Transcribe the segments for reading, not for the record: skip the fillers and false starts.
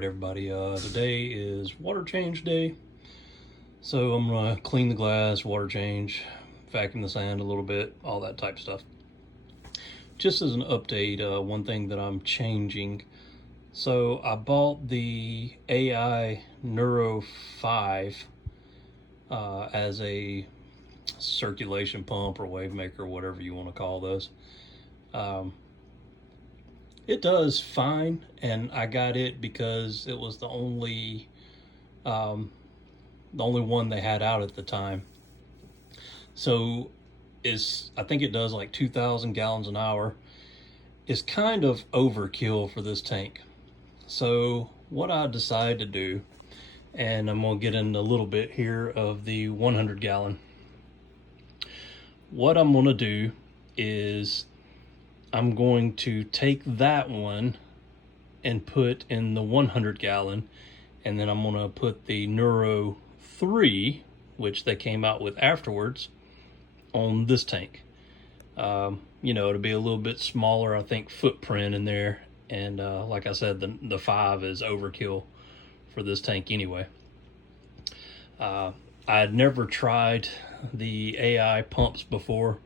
Alright everybody, today is water change day. So I'm gonna clean the glass, water change, vacuum the sand a little bit, all that type of stuff. Just as an update, one thing that I'm changing. So I bought the AI Nero3 as a circulation pump or wave maker, whatever you want to call those. It does fine, and I got it because it was the only one they had out at the time. So I think it does like 2,000 gallons an hour. It's kind of overkill for this tank. So what I decided to do, and I'm gonna get in a little bit here of the 100 gallon. What I'm gonna do is I'm going to take that one and put in the 100 gallon, and then I'm gonna put the Nero3, which they came out with afterwards, on this tank. You know, it'll be a little bit smaller, I think, footprint in there, and like I said, the 5 is overkill for this tank anyway. I had never tried the AI pumps before.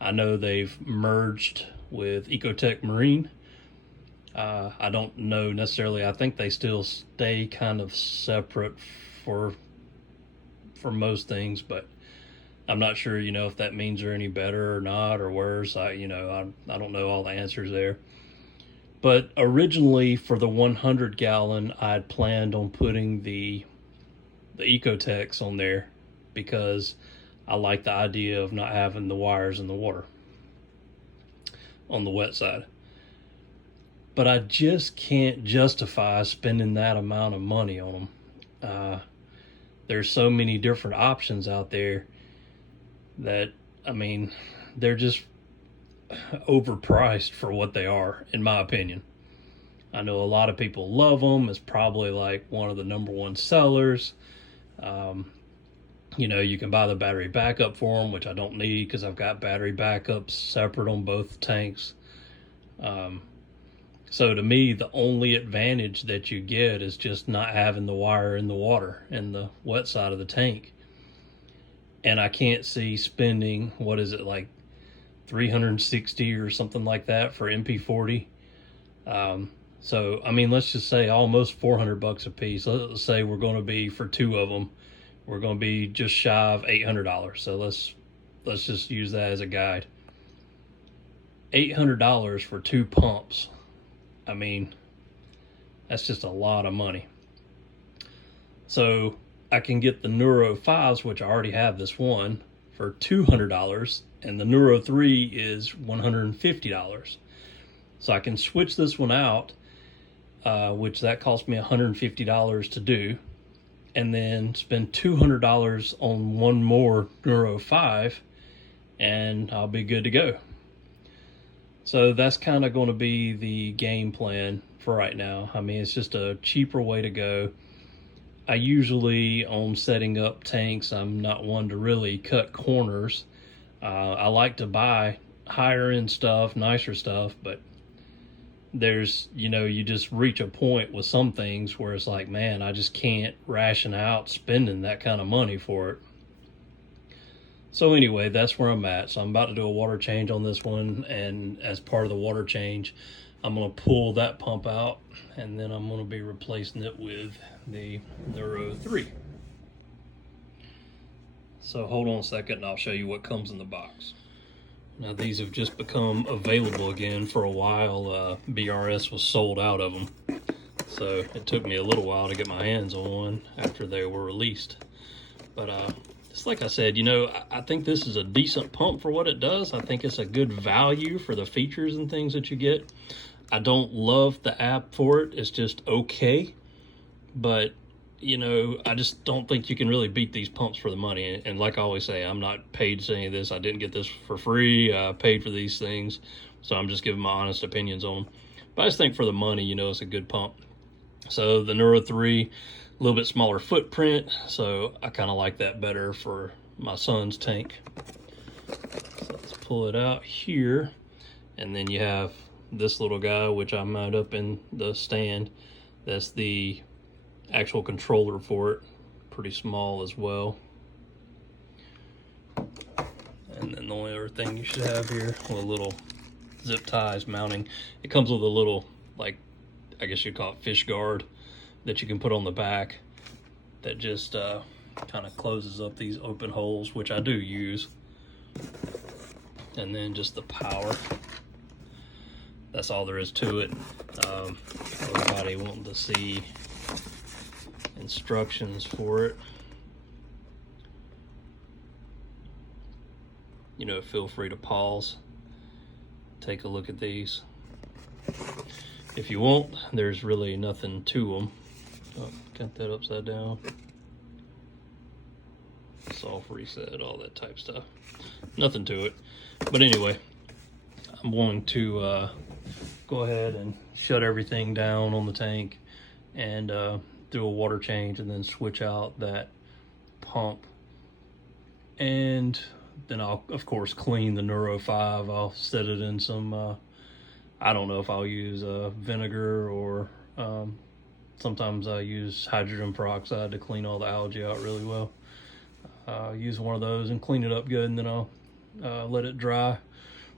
I know they've merged with Ecotech Marine. I don't know necessarily. I think they still stay kind of separate for most things, but I'm not sure, you know, if that means they're any better or not or worse. I don't know all the answers there. But originally for the 100 gallon, I had planned on putting the Ecotechs on there because I like the idea of not having the wires in the water on the wet side. But I just can't justify spending that amount of money on them. There's so many different options out there that, I mean, they're just overpriced for what they are, in my opinion. I know a lot of people love them. It's probably like one of the #1 sellers. You know, you can buy the battery backup for them, which I don't need because I've got battery backups separate on both tanks. So to me, the only advantage that you get is just not having the wire in the water in the wet side of the tank. And I can't see spending, what is it, like $360 or something like that for MP40. So, I mean, let's just say almost $400 a piece. Let's say we're going to be, for 2 of them, we're going to be just shy of $800. So let's just use that as a guide. $800 for 2 pumps. I mean, that's just a lot of money. So I can get the Nero5s, which I already have this one, for $200, and the Nero3 is $150. So I can switch this one out, which that cost me $150 to do, and then spend $200 on one more Nero5, and I'll be good to go. So that's kind of going to be the game plan for right now. I mean, it's just a cheaper way to go. I usually, on setting up tanks, I'm not one to really cut corners. I like to buy higher end stuff, nicer stuff, but there's, you know, you just reach a point with some things where it's like, man, I just can't ration out spending that kind of money for it. So anyway, that's where I'm at. So I'm about to do a water change on this one, and as part of the water change, I'm going to pull that pump out, and then I'm going to be replacing it with the Nero3. So hold on a second and I'll show you what comes in the box. Now these have just become available again. For a while, BRS was sold out of them. So it took me a little while to get my hands on one after they were released. But just like I said, you know, I think this is a decent pump for what it does. I think it's a good value for the features and things that you get. I don't love the app for it. It's just okay. But, you know, I just don't think you can really beat these pumps for the money. And like I always say, I'm not paid to any of this. I didn't get this for free. I paid for these things. So I'm just giving my honest opinions on them. But I just think for the money, you know, it's a good pump. So the Nero3, a little bit smaller footprint, so I kind of like that better for my son's tank. So let's pull it out here, and then you have this little guy, which I mount up in the stand. That's the actual controller for it, pretty small as well. And then the only other thing you should have here, with a little zip ties mounting. It comes with a little, like, I guess you'd call it fish guard that you can put on the back that just kind of closes up these open holes, which I do use. And then just the power. That's all there is to it. Everybody wanting to see instructions for it, you know, feel free to pause, take a look at these. If you won't, there's really nothing to them. Oh, got that upside down. Soft reset, all that type stuff. Nothing to it. But anyway, I'm going to go ahead and shut everything down on the tank and do a water change, and then switch out that pump. And then I'll, of course, clean the Nero3. I'll set it in some, I don't know if I'll use vinegar, or sometimes I use hydrogen peroxide to clean all the algae out really well. Use one of those and clean it up good, and then I'll let it dry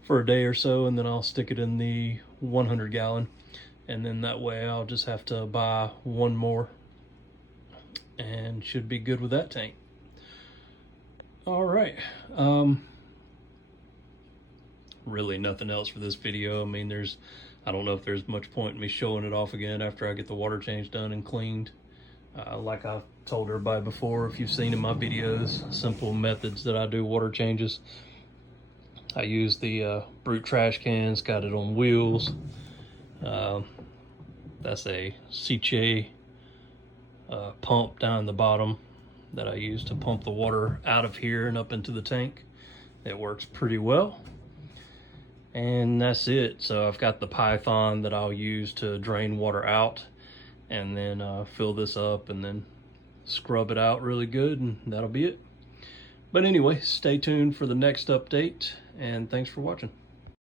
for a day or so, and then I'll stick it in the 100 gallon. And then that way I'll just have to buy one more and should be good with that tank. All right. Really nothing else for this video. I mean, I don't know if there's much point in me showing it off again after I get the water change done and cleaned. Like I've told everybody before, if you've seen in my videos, simple methods that I do water changes. I use the Brute trash cans, got it on wheels. That's a Sicce pump down the bottom that I use to pump the water out of here and up into the tank. It works pretty well. And that's it. So I've got the Python that I'll use to drain water out, and then fill this up and then scrub it out really good, and that'll be it. But anyway, stay tuned for the next update, and thanks for watching.